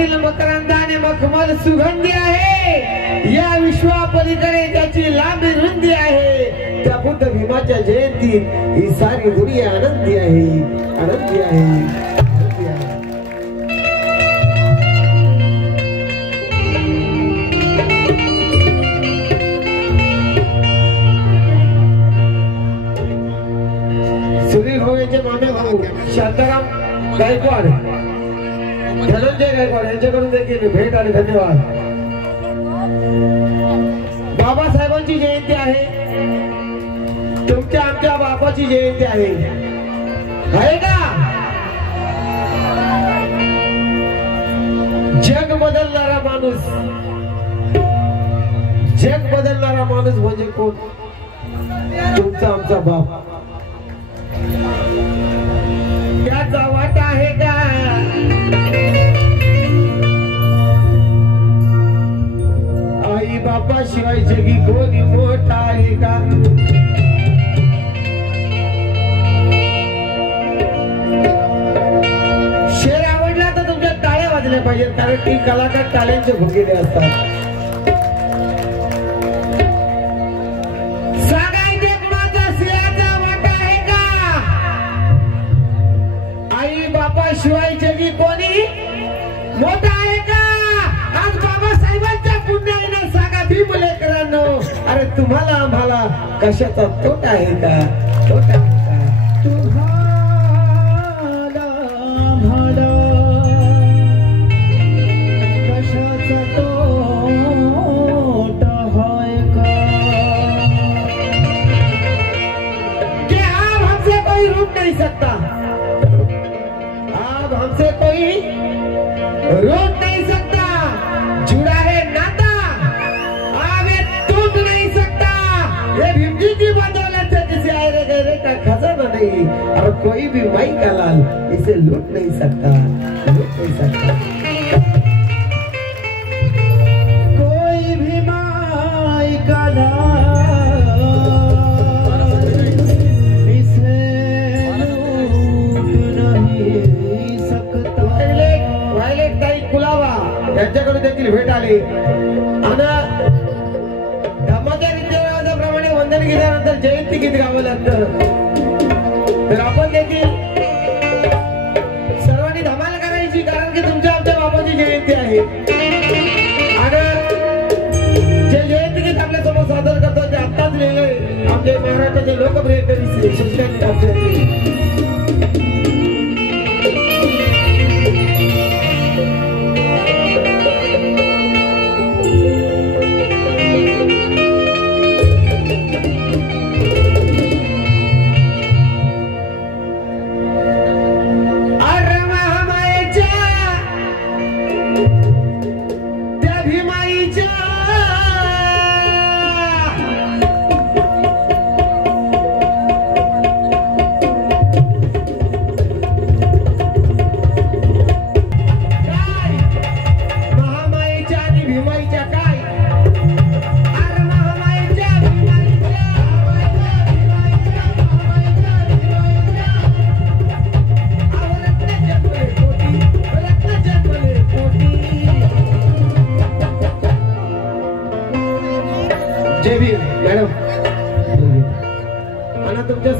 नावातील मकरंदाने मखमल सुगंधी आहे, या विश्वापलीकडे त्याची लांबी रुंदी आहे। त्या बुद्ध भीमाच्या जयंतीत ही सारी दुनिया आनंदी आहे, आनंदी आहे। सुधीर भाऊचे मामे भाऊ शांताराम गायकवाड, धनंजय गायकवाड यांच्याकडून देखील भेट आणि धन्यवाद। बाबासाहेबांची जयंती आहे, तुमच्या आमच्या बापाची जयंती आहे का? जग बदलणारा माणूस, जग बदलणारा माणूस म्हणजे कोण? तुमचा आमचा बाप। त्याचा वाटा आहे का? आई बापा शिवाय जगी कोणी मोठा आहे का? शेर आवडला तर तुमच्या टाळ्या वाजल्या पाहिजेत, कारण ती कलाकार टाळ्यांचे भुकेले असतात। शिवाय जगी कोणी मोठा आहे का? आज बाबासाहेबांच्या पुण्याने सांगा भीमलेकरांनो, अरे तुम्हाला आम्हाला कशाचा तोटा आहे का? तोटा आहे का? तुम्हाला आम्हाला कशाचा तोटा आहे का? कि आप हमसे कोई रोक नहीं सकता, हमसे कोई रोक नहीं सकता, जुड़ा है नाता अब ये टूट नहीं सकता। ये भीमजी की बदौलत है, किसी आयरे गहरे का खजाना नहीं, और कोई भी माई का लाल इसे लूट नहीं सकता, लूट नहीं सकता। कोई भी माई का लाल त्यांच्याकडे देखील भेट आली आणि धम्माच्या रीतीप्रमाणे वंदन केल्यानंतर जयंती गीत गावं लागतं, तर आपण देखील सर्वांनी धमाल करायची, कारण की तुमच्या आमच्या बाबाची जयंती आहे। आणि जे जयंती गीत आपल्या समोर सादर करतो ते आत्ताच लिहिले आमच्या महाराष्ट्राचे लोकप्रिय कवी शिक्षण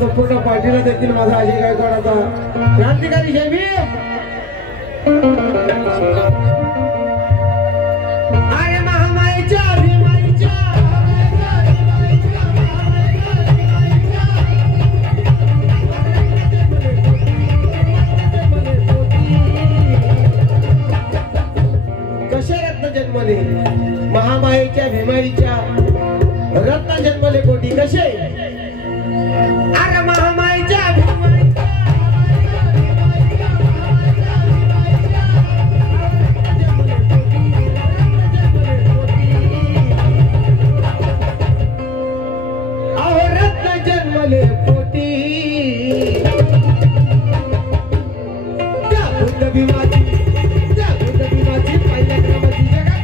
संपूर्ण पार्टीला देखील माझा अजय गायकवाड आता क्रांतिकारी जय भीम। अरे महामाईच्या भीमाईच्या कसे रत्न जन्मले, महामाईच्या भीमाईच्या रत्न जन्मले कोटी कसे? अरे महामाईच्या अहो रत्न जन्मले पोटी, त्या बुद्ध भीमाची पहिल्या क्रमाची जगात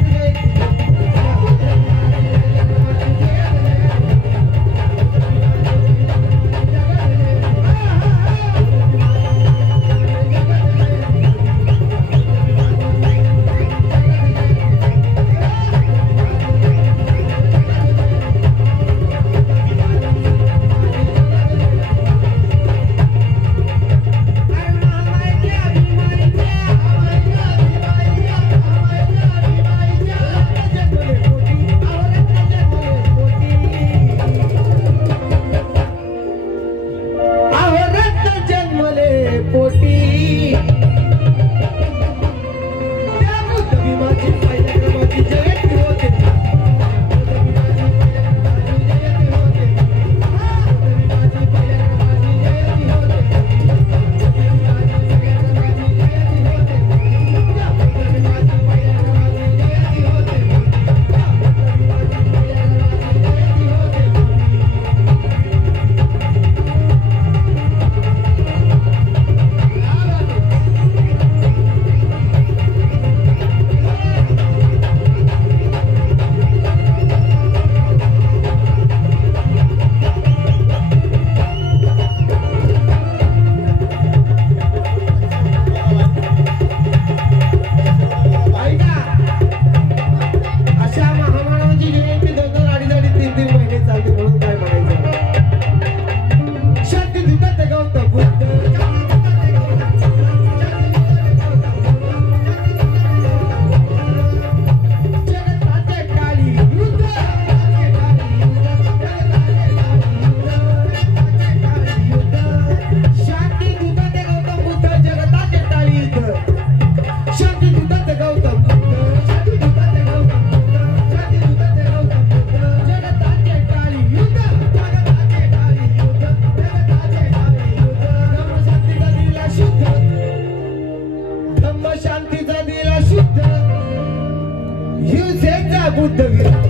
बुद्ध विरुद्ध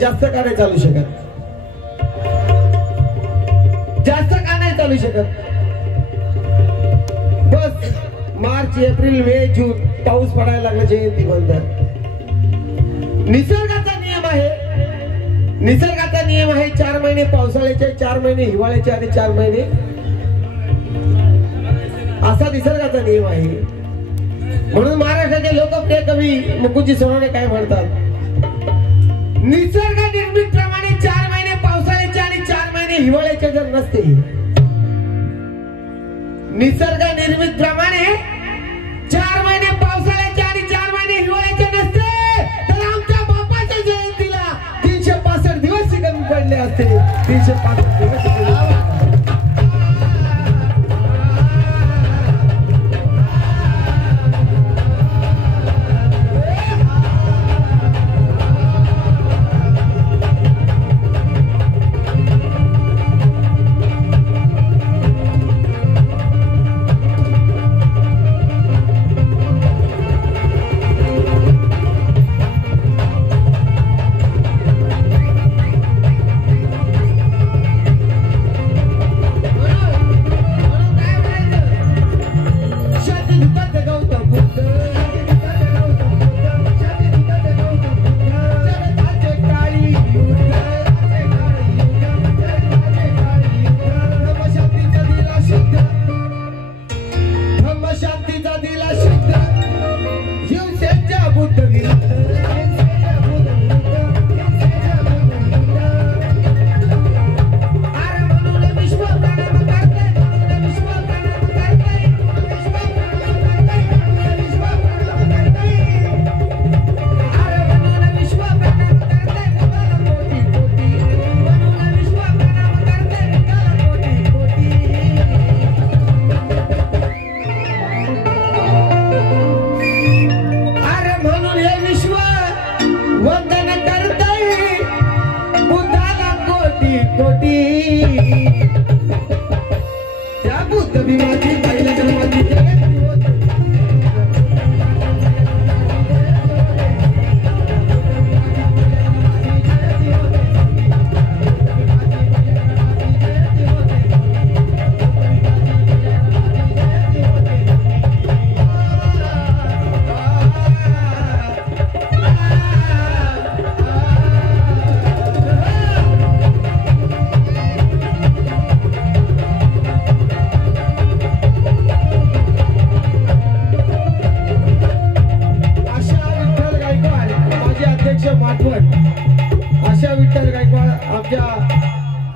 जास्त का नाही चालू शकत जास्त का नाही चालू शकत बस मार्च एप्रिल मे जून पाऊस पडायला लागला जयंती बंद निसर्गाचा नियम आहे 4 महिने पावसाळ्याचे 4 महिने हिवाळ्याचे आणि 4 महिने असा निसर्गाचा नियम आहे म्हणून महाराष्ट्राचे लोकप्रिय कवी मुकुंदजी सोनावणे काय म्हणतात निसर्ग निर्मित प्रमाणे 4 महिने पावसाळ्याचे आणि 4 महिने हिवाळ्याचे जर नसते निसर्ग निर्मित प्रमाणे 4 महिने पावसाळ्याचे आणि 4 महिने हिवाळ्याचे नसते तर आमच्या बापाच्या जयंतीला 365 दिवस कमी पडले असते 365 दिवस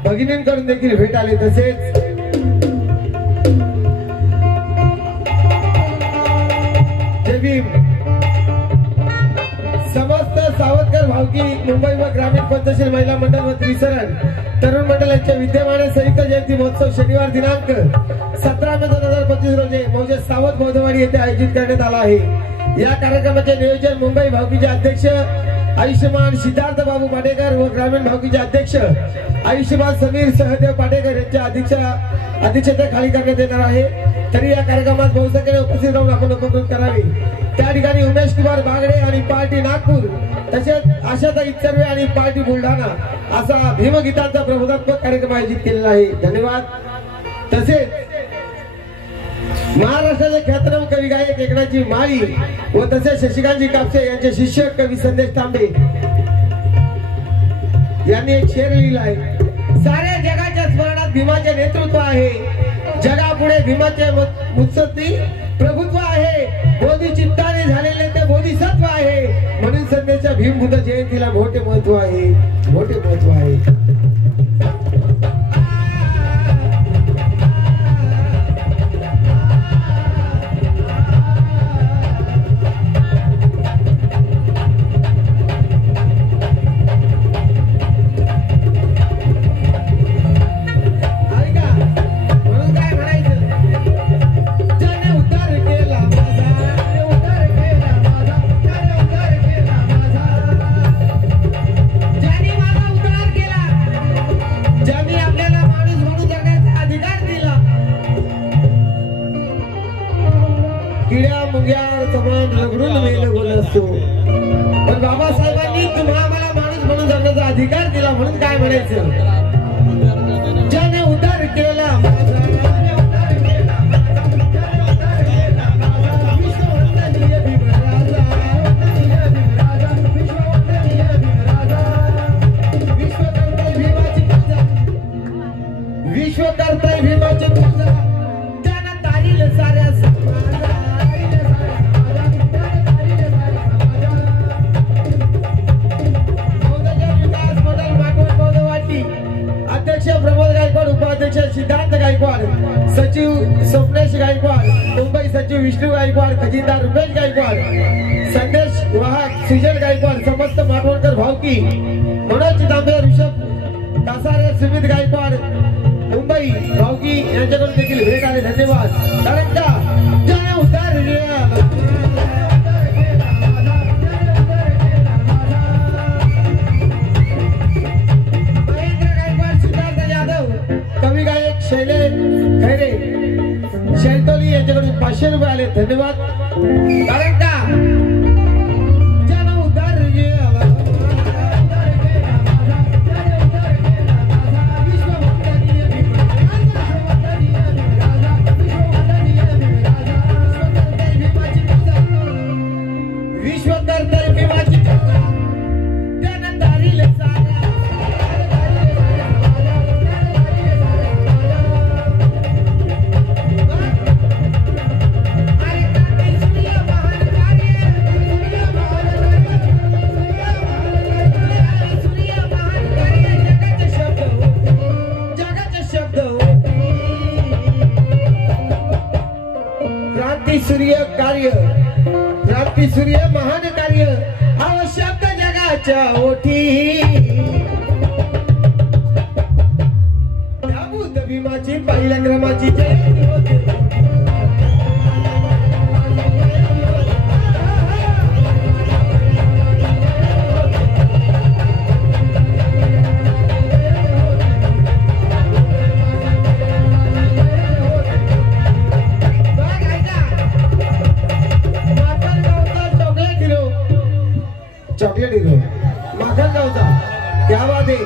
भगिनींकडून देखील भेट आली तसेच समस्त सावधकर भावकी मुंबई व ग्रामीण पंचशील महिला मंडळ व त्रिसरण तरुण मंडळ यांच्या विद्यमाने संयुक्त जयंती महोत्सव शनिवार दिनांक 17 मे 2025 रोजी मौजे सावध बौद्धवाडी येथे आयोजित करण्यात आला आहे। या कार्यक्रमाचे नियोजन मुंबई भावकीचे अध्यक्ष आयुष्यमान सिद्धार्थ बाबू पाटेकर व ग्रामीण भावकीचे अध्यक्ष आयुष्यमान समीर सहदेव पाटेकर यांच्या अध्यक्षतेखाली करण्यात येणार आहे। तरी या कार्यक्रमात बहुसंख्येने उपस्थित राहून आपण उपकृत करावे। त्या ठिकाणी उमेश कुमार बागडे आणि पार्टी नागपूर तसेच आशाताई चर्वे आणि पार्टी बुलढाणा असा भीमगीतांचा प्रबोधात्मक कार्यक्रम आयोजित केलेला आहे। धन्यवाद। तसेच महाराष्ट्राचे ख्यातनाम कवी गायक एकनाथजी माळी व तसेच शशिकांतजी कापसे यांचे शिष्य कवी संदेश तांबे यांनी एक शेर लिहिला आहे। साऱ्या जगाच्या स्मरणात भीमाचे नेतृत्व आहे, जगापुढे भीमाचे मुत्सद्दी प्रभुत्व आहे, बोधी चित्ताने झालेले ते बोधिसत्व आहे, म्हणून सध्याच्या भीमबुद्ध जयंतीला मोठे महत्व आहे, मोठे महत्व आहे। अधिकार दिला म्हणून काय म्हणायचं, ज्याने उद्धार केला माझा, विश्वकर्ता भीमाची पूजा, त्यानं तारील साऱ्या अध्यक्ष प्रमोद गायकवाड, उपाध्यक्ष सिद्धार्थ गायकवाड, सचिव स्वप्नेश गायकवाड, मुंबई सचिव विष्णू गायकवाड, खजिनदार रुपेश गायकवाड, संदेश वाहक सुजल गायकवाड, समस्त माटवणकर भावकी, मनोज तांबे, ऋषभ कासारे, सुमित गायकवाड, मुंबई भावकी यांच्याकडून देखील भेट आले. धन्यवाद. कारण का जय उद्धार कवी गायक शैलेश खैरे शैतोली यांच्याकडून 500 रुपये आले. धन्यवाद. कारण का जन उद्धार विश्वकर्ता भीमाची त्यानं तारील साऱ्या सूर्य कार्य, क्रांती सूर्य महान कार्य, आवश्यक जगाच्या ओठी, त्या बुद्ध भीमाची पहिल्या क्रमाची जयंती होते. चॉकलेट हिरो माखनगावचा, क्या बात आहे.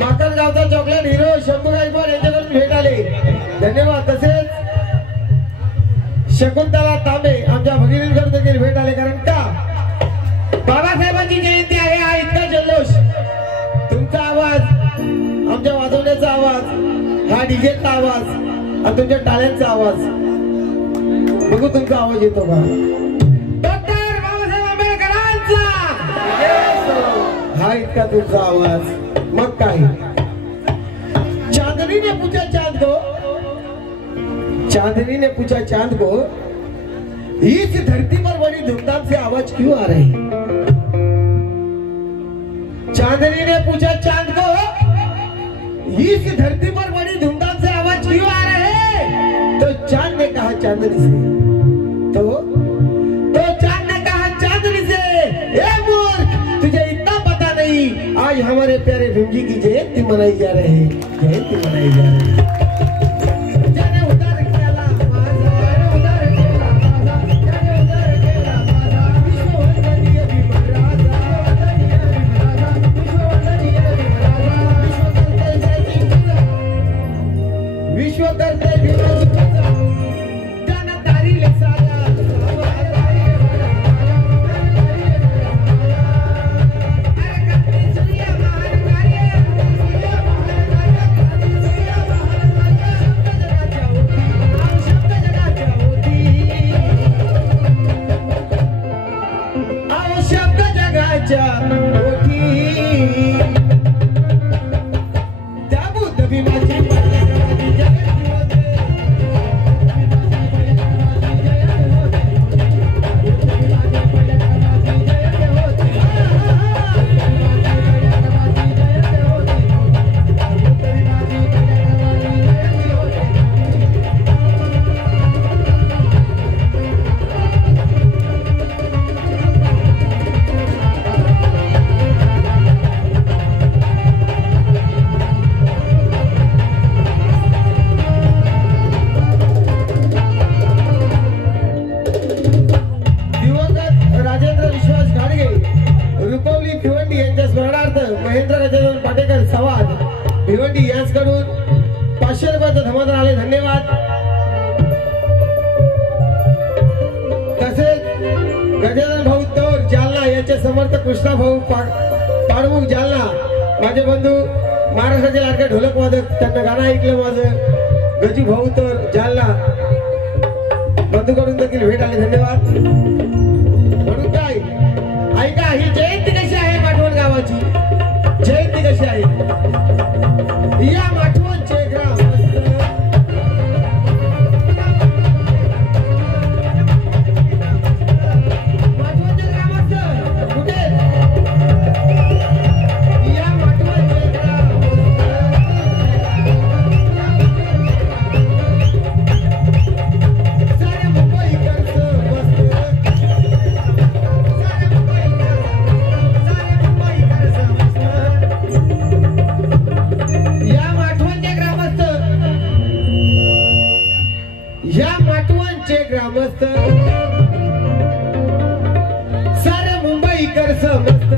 माखनगावचा चॉकलेट हिरो शंभू गायकवाड यांच्याकडून भेट आले. धन्यवाद. तसेच शकुंतला तांबे आमच्या भगिनींकडून देखील भेट आले. कारण का बाबासाहेबांची जयंती आहे. हा इतका जल्लोष, तुमचा आवाज, आमच्या वाजवण्याचा आवाज, हा डीजेचा आवाज आणि तुमच्या टाळ्यांचा आवाज, बघू तुमचा आवाज येतो का. हा इतका तुमचा आवाज. मग काय, चांदनी ने पूछा चांद को, चांदनी ने पूछा चांद को, इस धरती पर बड़ी धूमधाम से आवाज क्यों आ रही. चांदनी ने पूछा चांद को, इस धरती पर बड़ी धूमधाम से आवाज क्यों आ रहे. तो चांद ने कहा चांदनी से, तो चांद ने कहा चांदनी से, ए मूर्ख, तुझे इतना पता नहीं, आज हमारे प्यारे भीम जी की जयंती मनाई जा रही है. जयंती मनाई जा रही है. विश्वकर्ता भीमाची पूजा, त्यानं तारील साऱ्या त्या बुद्ध भीमाची साडेकर सवाद भिवंडी यांच्याकडून 500 रुपयाचं धमादार आले, धन्यवाद। तसेच गजानन भाऊ तौर जालना याचे समर्थक कृष्णा भाऊ पाडमुख जालना, माझे बंधू महाराष्ट्राचे लाडके ढोलक वादक, त्यांना गाणं ऐकलं माझं गजू भाऊ तौर जालना, बंधूकडून देखील भेट आली, धन्यवाद। म्हणून काय ऐका, ही जयंती कशी आहे माठवण गावाची, जयंती कशी आहे या माठवणचे ग्रामस्थ, माठवणचे ग्रामस्थ कुठे या माठवणचे सारे मुंबईकरचं मस्त, ग्रामस्थ सारे मुंबईकर समस्त,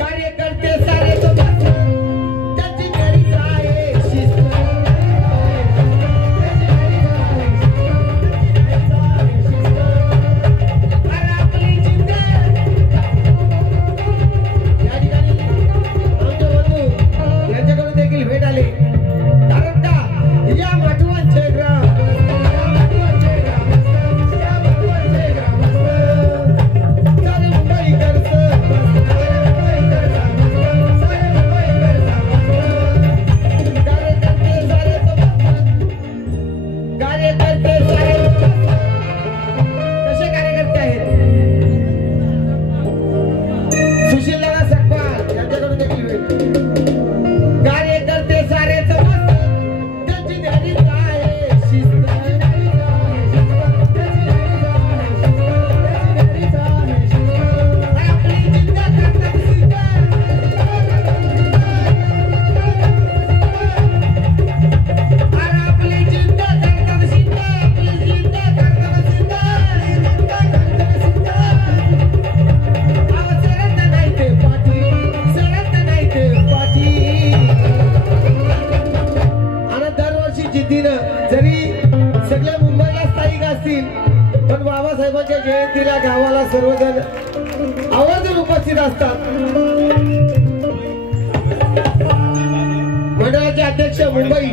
कार्यकर्ते सारे तो मस्त, त्याची गरीब आहे शिस्त, अरे आपली जिंद या ठिकाणी आमचे बंधू यांच्याकडून देखील भेट आली, कारण का या माठवणचे कार्यकर्ते सारे कसे कार्यकर्ते आहेत, सुशील दादा सकपाल यांच्याकडून देखील भेट, कार्यकर्ते सारे समस्त, त्याची ध्यानी आहे शिस्त, आपली जिंद करतात सिद्ध, अरे आपली जिंद करतात सिद्ध, आपली जिंद करतात सिद्ध, सरत नाही ते पाठी, सरत नाही ते पाठी, आणि दरवर्षी जिद्दीनं जरी सगळे मुंबईला स्थायिक असतील पण बाबासाहेबांच्या जयंतीला गावाला सर्वजण आवर्जून उपस्थित असतात। मंडळाचे अध्यक्ष मुंबई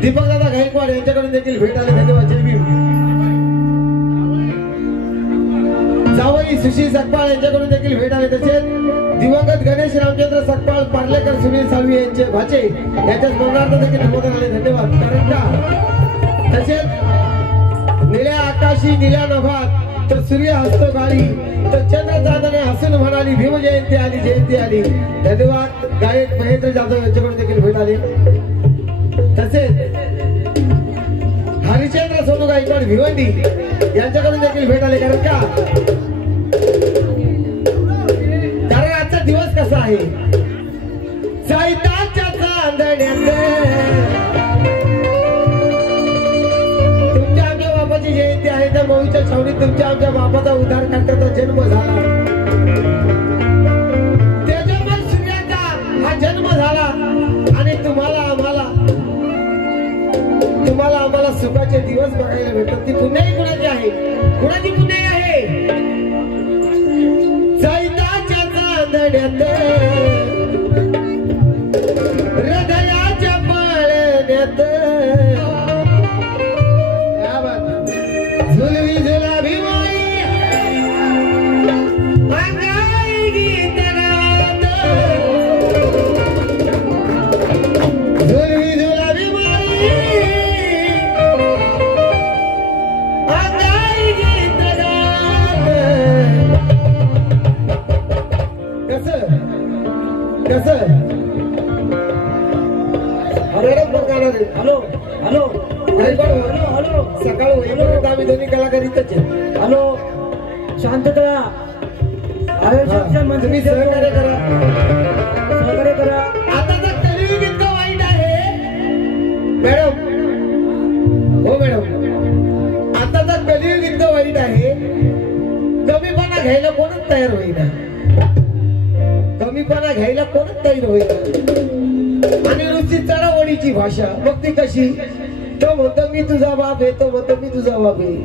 दीपकदादा गायकवाड यांच्याकडून देखील भेट आले, धन्यवाद, जय भीम। जावई सुशील सकपाळ यांच्याकडून देखील भेट आले, तसेच दिवंगत गणेश रामचंद्र सकपाळ पार्लेकर सुनील साळवी यांचे भाचे यांच्या स्मरणार्थ देखील धन्यवाद आले, धन्यवाद, कारण का तसेच निळ्या आकाशी निळ्या नभात तर सूर्य हसतो गाडी, तर चंद्र चांदणे हसून म्हणाली भीम जयंती आली, जयंती आली, धन्यवाद। गायक महेंद्र जाधव यांच्याकडून देखील भेट आले, तसेच हरिचंद्र सोनू गायकवाड भिवंडी यांच्याकडून देखील भेट आले, कारण का कारण आजचा दिवस कसा आहे, चैताच्या चांदण्यात तुमच्या आमच्या बापाची जयंती आहे, त्या मऊच्या छावणीत तुमच्या आमच्या बापाचा उद्धार करण्याचा जन्म झाला, तेजोमय सूर्याचा हा जन्म झाला, आणि तुम्हाला आम्हाला सुखाचे दिवस बघायला भेटतात, ती पुण्याही कुणाची आहे, कुणाची पुण्याही आहे, चैताच्या चांदण्यात हृदयाच्या पाळण्यात झुलवी झुलावी माई अंगाई गीत गात, झुलवी झुलावी माई अंगाई गीत गात, कसं हॅलो हॅलो हॅलो सकाळ होईपर्यंत आम्ही दोन्ही कलाकार इथंच आहे, हॅलो शांतता, तुम्ही सहकार्य करा, सहकार्य करा। आता तर कलियुग इतकं वाईट आहे मॅडम, हो मॅडम, आता तर कलियुग इतकं वाईट आहे, कमीपणा घ्यायला कोणच तयार होईना, कमीपणा घ्यायला कोणच तयार होईना. आणि नुसती चढावडीची भाषा. मग ती कशी? तो म्हणतो मी तुझा बाप आहे, तो म्हणतो मी तुझा बाप आहे,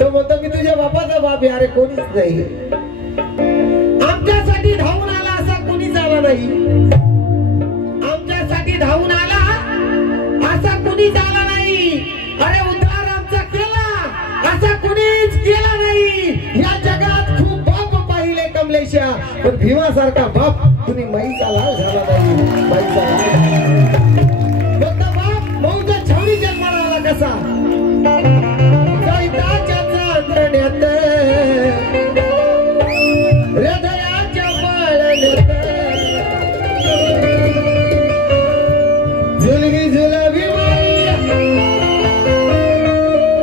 तो म्हणतो मी तुझ्या बापाचा बाप आहे. अरे कोणीच नाही. आमच्यासाठी धावून आला असा कोणीच आला नाही, आमच्यासाठी धावून आला असा कोणीच आला नाही. अरे उद्धार आमचा केला असा कोणीच केला नाही. या जगात खूप बाप पाहिले कमलेशा, पण भीमासारखा बाप कुणी माईचा लाल झाला नाही. माईचा लाल फक्त बाप मौजा छावणी जन्माला आला कसा? चैताच्या चांदण्यात हृदयाच्या पाळण्यात झुलवी झुलवी माई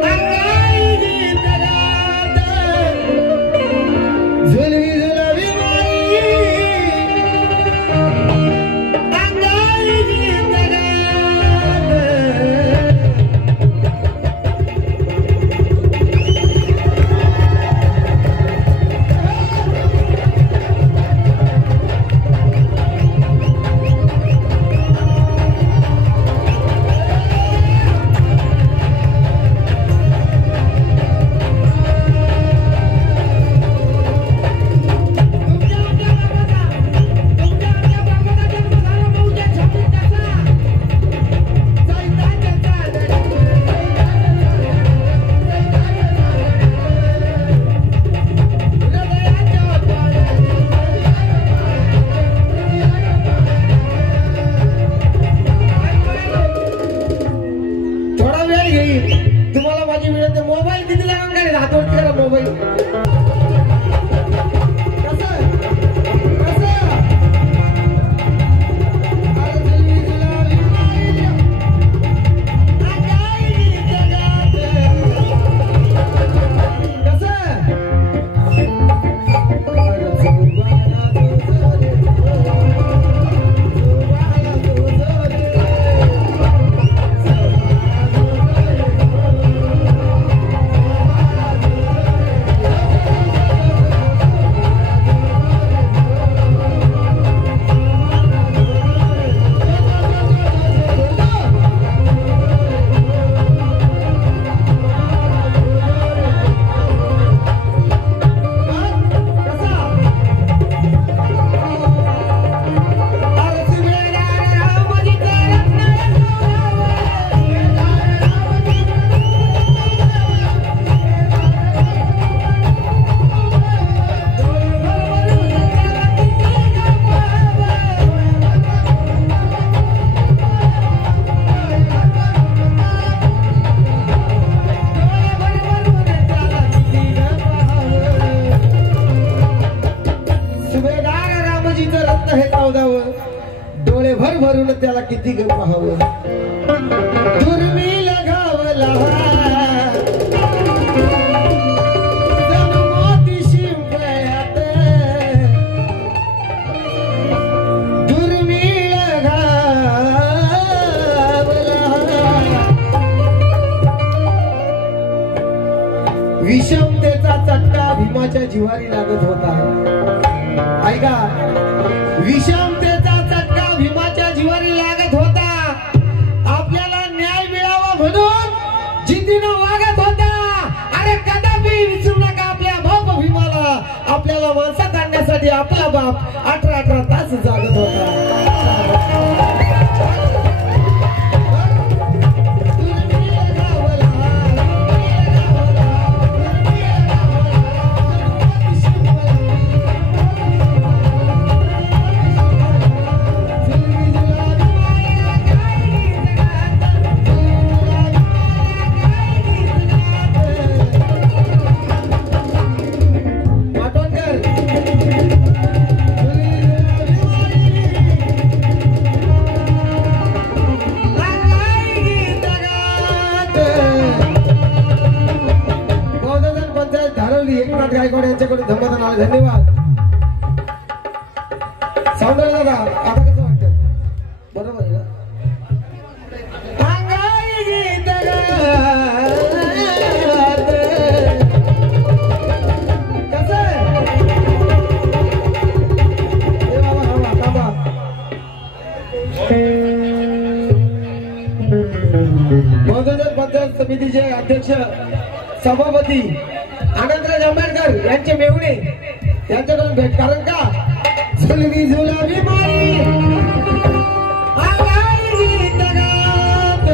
अंगाई गीत गात, झुलवी झुलवी माई अंगाई गीत गात. तुम्हाला माझी विनंती, मोबाईल किती लागून काय हातवरती करा मोबाईल. डोळे भर भरून त्याला किती ग पाहावं. दुर्मिळ गावला जणू मोती शिंपल्यात, दुर्मिळ गावला. विषमतेचा चटका भीमाच्या जिवारी लागत होता. ऐका, विषमतेचा चटका भीमाच्या जिवारी लागत होता. आपल्याला न्याय मिळावा म्हणून जिद्दीनं वागत होता. अरे कदापि विसरू नका आपल्या बाप भीमाला. आपल्याला माणसात आणण्यासाठी आपला बाप 18 तास जागत होता. गायकवाड यांच्याकडून धम्मदान आले. धन्यवाद. साऊंड दादा आता कसं वाटतं? बरोबर आहे ना? अंगाई गीत बहुजन पंचायत समितीचे अध्यक्ष सभापती आनंदराज आंबेडकर यांचे मेहुणे यांच्याकडून भेट. कारण का झुलवी झुलावी मारी आवाज गीत गात.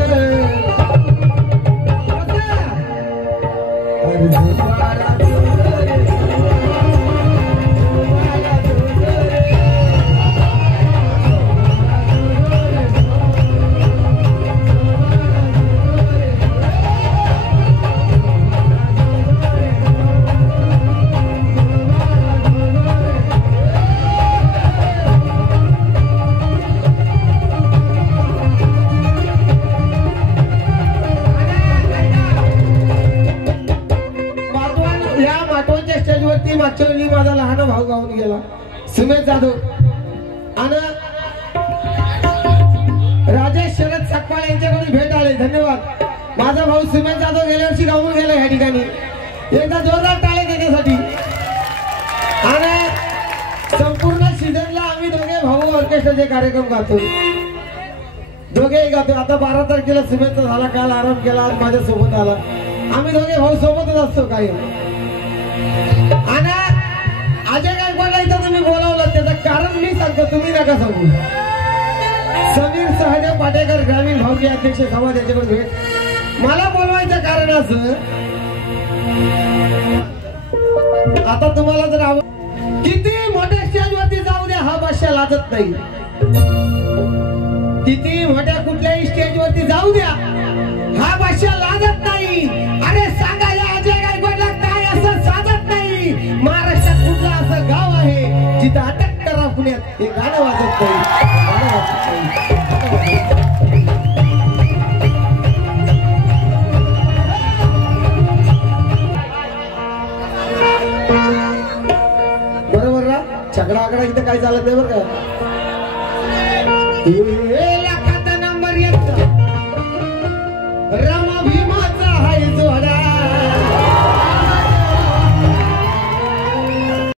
स्टेजवरती मागच्या वेळी माझा लहान भाऊ गाऊन गेला सुमेश जाधव आणि राजेश शरद सकपाळ यांच्याकडून भेट आले. धन्यवाद. माझा भाऊ सुमेश जाधव गेल्या वर्षी गाऊन गेला या ठिकाणी. एकदा जोरदार टाळे देण्यासाठी. आणि संपूर्ण सीझनला आम्ही दोघे भाऊ ऑर्केस्ट्राचे कार्यक्रम गातो. दोघेही गातो. आता 12 तारखेला सुमेशचा झाला, काल आराम केला, आज माझ्या सोबत आला. आम्ही दोघे भाऊ सोबतच असतो काही. आणि अजय गायकवाडला इथं तुम्ही बोलावलं त्याचं कारण मी सांगतो, तुम्ही नका सांगू. समीर सहदेव पाटेकर ग्रामीण भाऊजी अध्यक्ष समाज याच्याकडे भेट. मला बोलवायचं कारण असं, आता तुम्हाला जर किती मोठ्या स्टेजवरती जाऊ द्या हा बादशाह लाजत नाही. किती मोठ्या कुठल्याही स्टेजवरती जाऊ द्या हा बादशाह लाजत नाही. अरे सांगा या अजय गायकवाडला काय असं साधत नाही. महाराष्ट्रात कुठलं असं गाव आहे जिथं अटक करा पुण्यात हे गाणं वाजत नाही. बरोबर ना. छकडा आकडा इथं काय चालत नाही बरं का. लाखाचा नंबर 1 रमा भीमाचा हाय जोडा.